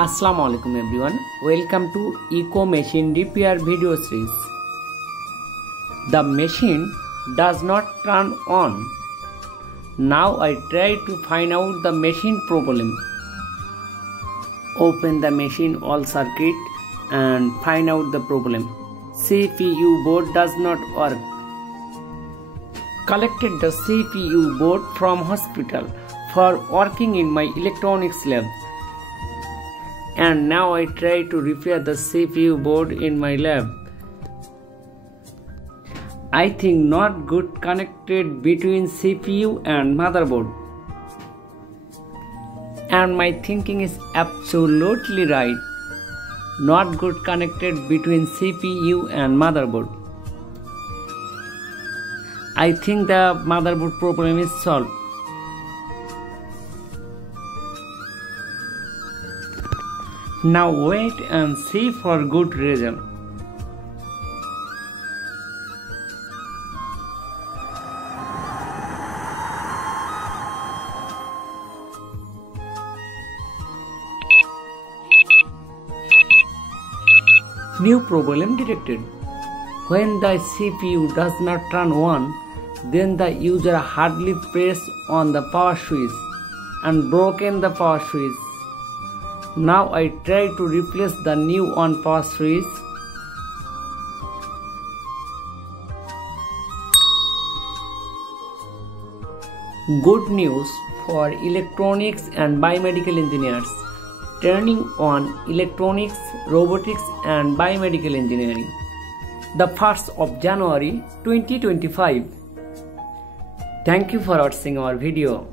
Assalamualaikum everyone, welcome to Eco Machine Repair video series. The machine does not turn on. Now I try to find out the machine problem. Open the machine all circuit and find out the problem. CPU board does not work. Collected the CPU board from hospital for working in my electronics lab. And now I try to repair the CPU board in my lab. I think not good connected between CPU and motherboard. And my thinking is absolutely right. Not good connected between CPU and motherboard. I think the motherboard problem is solved. Now wait and see for good result. New problem detected. When the CPU does not turn on, then the user hardly press on the power switch and broken the power switch. Now I try to replace the new on power switch. Good news for electronics and biomedical engineers. Turning on electronics, robotics and biomedical engineering. The 1st of January 2025. Thank you for watching our video.